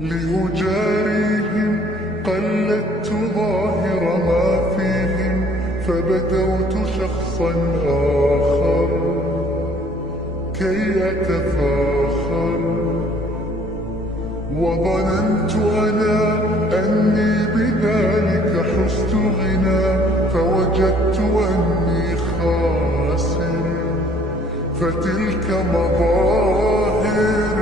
لأجاريهم قلدت ظاهر ما فيهم، فبدوت شخصا آخر كي أتفاخر. وظننت أنا أني بذلك حزت غنى، فوجدت أني خاسر. فتلك مظاهر